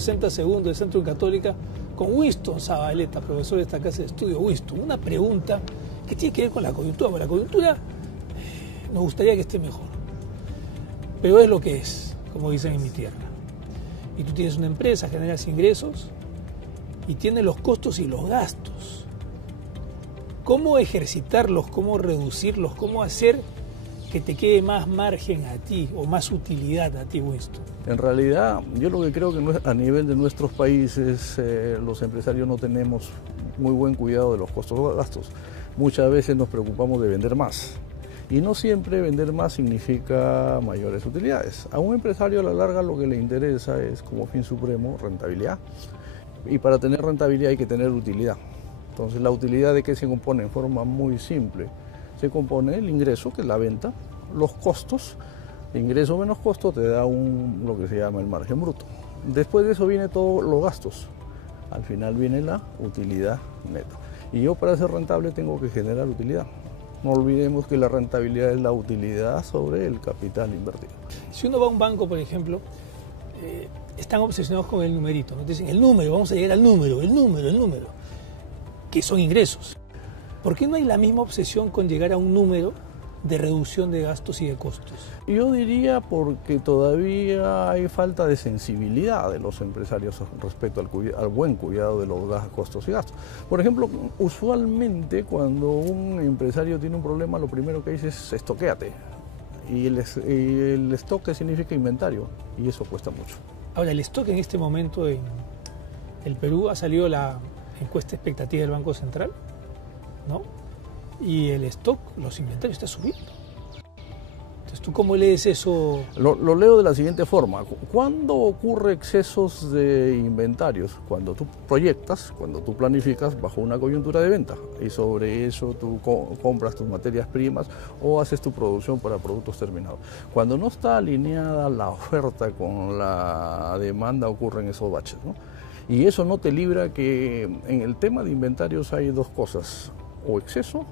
160 segundos de Centro Católica con Winston Zabaleta, profesor de esta casa de estudio. Winston, una pregunta que tiene que ver con la coyuntura. Bueno, la coyuntura nos gustaría que esté mejor, pero es lo que es, como dicen en mi tierra. Y tú tienes una empresa, generas ingresos y tienes los costos y los gastos. ¿Cómo ejercitarlos? ¿Cómo reducirlos? ¿Cómo hacer que te quede más margen a ti o más utilidad a ti, Winston? En realidad, yo lo que creo que a nivel de nuestros países, los empresarios no tenemos muy buen cuidado de los costos y gastos. Muchas veces nos preocupamos de vender más. Y no siempre vender más significa mayores utilidades. A un empresario a la larga lo que le interesa es, como fin supremo, rentabilidad. Y para tener rentabilidad hay que tener utilidad. Entonces, ¿la utilidad de qué se compone? En forma muy simple. Se compone el ingreso, que es la venta, los costos. Ingreso menos costo te da lo que se llama el margen bruto. Después de eso viene todos los gastos. Al final viene la utilidad neta. Y yo para ser rentable tengo que generar utilidad. No olvidemos que la rentabilidad es la utilidad sobre el capital invertido. Si uno va a un banco, por ejemplo, están obsesionados con el numerito. Nos dicen el número, vamos a llegar al número, el número, que son ingresos. ¿Por qué no hay la misma obsesión con llegar a un número de reducción de gastos y de costos? Yo diría porque todavía hay falta de sensibilidad de los empresarios respecto al buen cuidado de los costos y gastos. Por ejemplo, usualmente cuando un empresario tiene un problema, lo primero que dice es estoquéate. Y el stock, ¿qué significa? Inventario, y eso cuesta mucho. Ahora, el stock en este momento en el Perú, ha salido la encuesta expectativa del Banco Central, ¿no? Y el stock, los inventarios, está subiendo. Entonces, ¿tú cómo lees eso? Lo leo de la siguiente forma. ¿Cuándo ocurre excesos de inventarios? Cuando tú proyectas, cuando tú planificas bajo una coyuntura de venta y sobre eso tú compras tus materias primas o haces tu producción para productos terminados. Cuando no está alineada la oferta con la demanda ocurren esos baches, ¿no? Y eso no te libra que en el tema de inventarios hay dos cosas, o exceso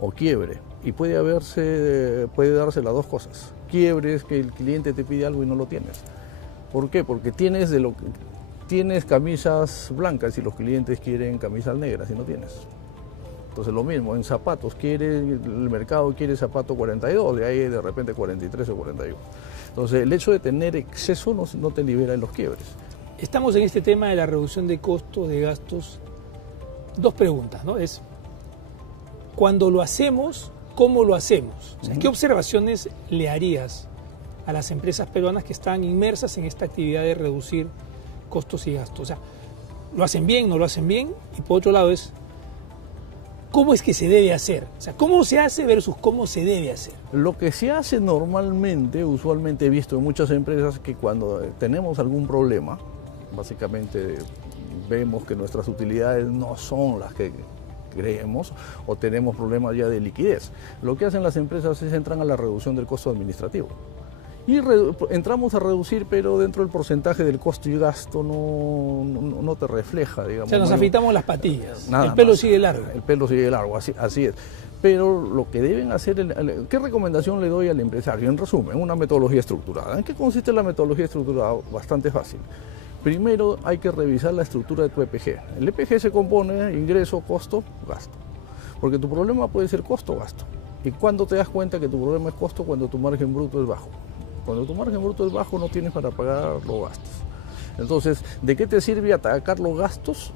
o quiebre, y puede darse las dos cosas. Quiebre es que el cliente te pide algo y no lo tienes. ¿Por qué? Porque tienes camisas blancas y los clientes quieren camisas negras y no tienes. Entonces lo mismo, en zapatos, el mercado quiere zapato 42, de ahí de repente 43 o 41. Entonces el hecho de tener exceso no te libera de los quiebres. Estamos en este tema de la reducción de costos, de gastos. Dos preguntas, ¿no? Es, cuando lo hacemos, ¿cómo lo hacemos? O sea, ¿qué observaciones le harías a las empresas peruanas que están inmersas en esta actividad de reducir costos y gastos? O sea, ¿lo hacen bien, no lo hacen bien? Y por otro lado es, ¿cómo es que se debe hacer? O sea, ¿cómo se hace versus cómo se debe hacer? Lo que se hace normalmente, usualmente he visto en muchas empresas, que cuando tenemos algún problema, básicamente vemos que nuestras utilidades no son las que creemos o tenemos problemas ya de liquidez. Lo que hacen las empresas es entran a la reducción del costo administrativo. Y entramos a reducir, pero dentro del porcentaje del costo y gasto no te refleja, digamos. O sea, nos afeitamos las patillas, nada el pelo más. sigue largo. El pelo sigue largo, así es. Pero lo que deben hacer, ¿qué recomendación le doy al empresario? En resumen, una metodología estructurada. ¿En qué consiste la metodología estructurada? Bastante fácil. Primero hay que revisar la estructura de tu EPG. El EPG se compone de ingreso, costo, gasto. Porque tu problema puede ser costo o gasto. ¿Y cuándo te das cuenta que tu problema es costo? Cuando tu margen bruto es bajo. Cuando tu margen bruto es bajo no tienes para pagar los gastos. Entonces, ¿de qué te sirve atacar los gastos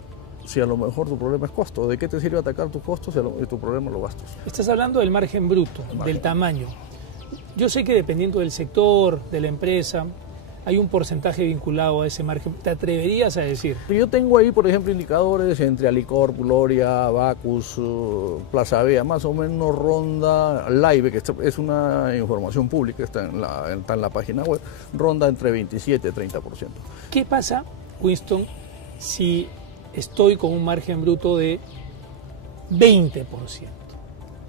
si a lo mejor tu problema es costo? ¿De qué te sirve atacar tus costos si tu problema es los gastos? Estás hablando del margen bruto, del tamaño. Yo sé que dependiendo del sector, de la empresa, hay un porcentaje vinculado a ese margen. ¿Te atreverías a decir? Yo tengo ahí, por ejemplo, indicadores entre Alicorp, Gloria, Bacus, Plaza Vea, más o menos ronda, Live, que es una información pública, está en la página web, ronda entre 27 y 30%. ¿Qué pasa, Winston, si estoy con un margen bruto de 20%,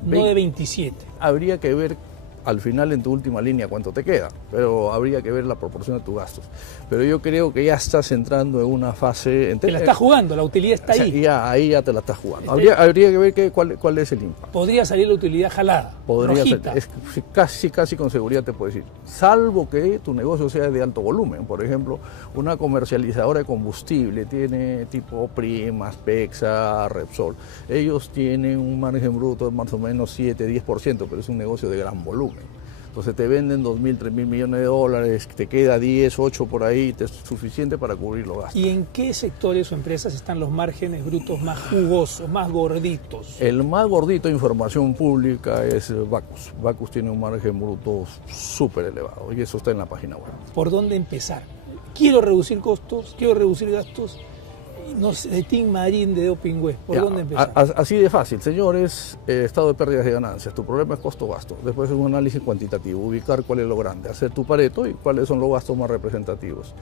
no de 27%? Habría que ver al final en tu última línea cuánto te queda, pero habría que ver la proporción de tus gastos. Pero yo creo que ya estás entrando en una fase... Te la estás jugando, la utilidad está ahí. Ahí ya te la estás jugando. Habría que ver cuál es el impacto. Podría salir la utilidad jalada, podría ser, casi con seguridad te puedo decir. Salvo que tu negocio sea de alto volumen. Por ejemplo, una comercializadora de combustible tiene tipo Primas, Pexa, Repsol. Ellos tienen un margen bruto de más o menos 7-10%, pero es un negocio de gran volumen. Entonces te venden 2.000, 3.000 millones de dólares, te queda 10, 8 por ahí, es suficiente para cubrir los gastos. ¿Y en qué sectores o empresas están los márgenes brutos más jugosos, más gorditos? El más gordito de información pública es Bacus. Bacus tiene un margen bruto súper elevado y eso está en la página web. ¿Por dónde empezar? Quiero reducir costos, quiero reducir gastos. No sé, de Tim Marín de Doping Web, ¿por dónde empezar? Así de fácil, señores, estado de pérdidas y ganancias, tu problema es costo-gasto, después es un análisis cuantitativo, ubicar cuál es lo grande, hacer tu Pareto y cuáles son los gastos más representativos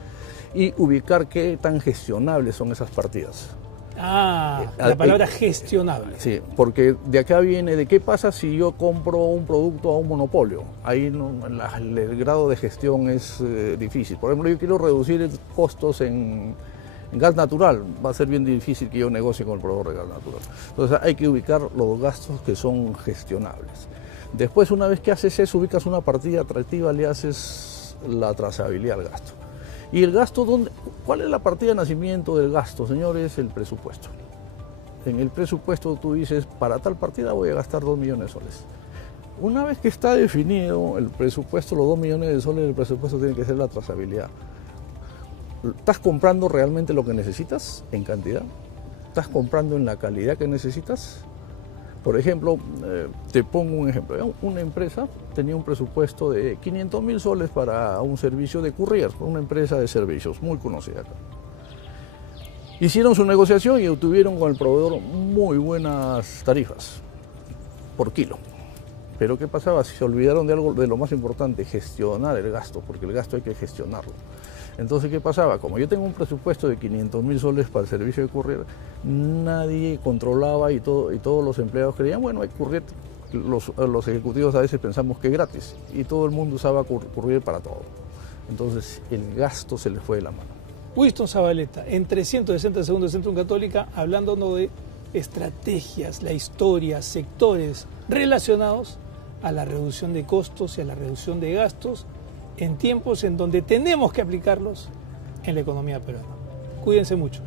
y ubicar qué tan gestionables son esas partidas. La palabra gestionable. Sí, porque de acá viene de qué pasa si yo compro un producto a un monopolio. Ahí el grado de gestión es difícil. Por ejemplo, yo quiero reducir costos en gas natural, va a ser bien difícil que yo negocie con el proveedor de gas natural. Entonces hay que ubicar los gastos que son gestionables. Después, una vez que haces eso, ubicas una partida atractiva, le haces la trazabilidad al gasto. ¿Y el gasto dónde? ¿Cuál es la partida de nacimiento del gasto, señores? El presupuesto. En el presupuesto tú dices, para tal partida voy a gastar 2 millones de soles. Una vez que está definido el presupuesto, los 2 millones de soles del presupuesto tiene que ser la trazabilidad. ¿Estás comprando realmente lo que necesitas en cantidad? ¿Estás comprando en la calidad que necesitas? Por ejemplo, te pongo un ejemplo. Una empresa tenía un presupuesto de 500.000 soles para un servicio de courier, una empresa de servicios muy conocida acá. Hicieron su negociación y obtuvieron con el proveedor muy buenas tarifas por kilo. Pero ¿qué pasaba? Si se olvidaron de algo de lo más importante, gestionar el gasto, porque el gasto hay que gestionarlo. Entonces, ¿qué pasaba? Como yo tengo un presupuesto de 500.000 soles para el servicio de courier, nadie controlaba y todos los empleados creían, bueno, hay courier, los ejecutivos a veces pensamos que es gratis y todo el mundo usaba courier para todo. Entonces, el gasto se le fue de la mano. Winston Zabaleta, en 360 segundos de Centrum Católica, hablándonos de estrategias, la historia, sectores relacionados a la reducción de costos y a la reducción de gastos en tiempos en donde tenemos que aplicarlos en la economía peruana. Cuídense mucho.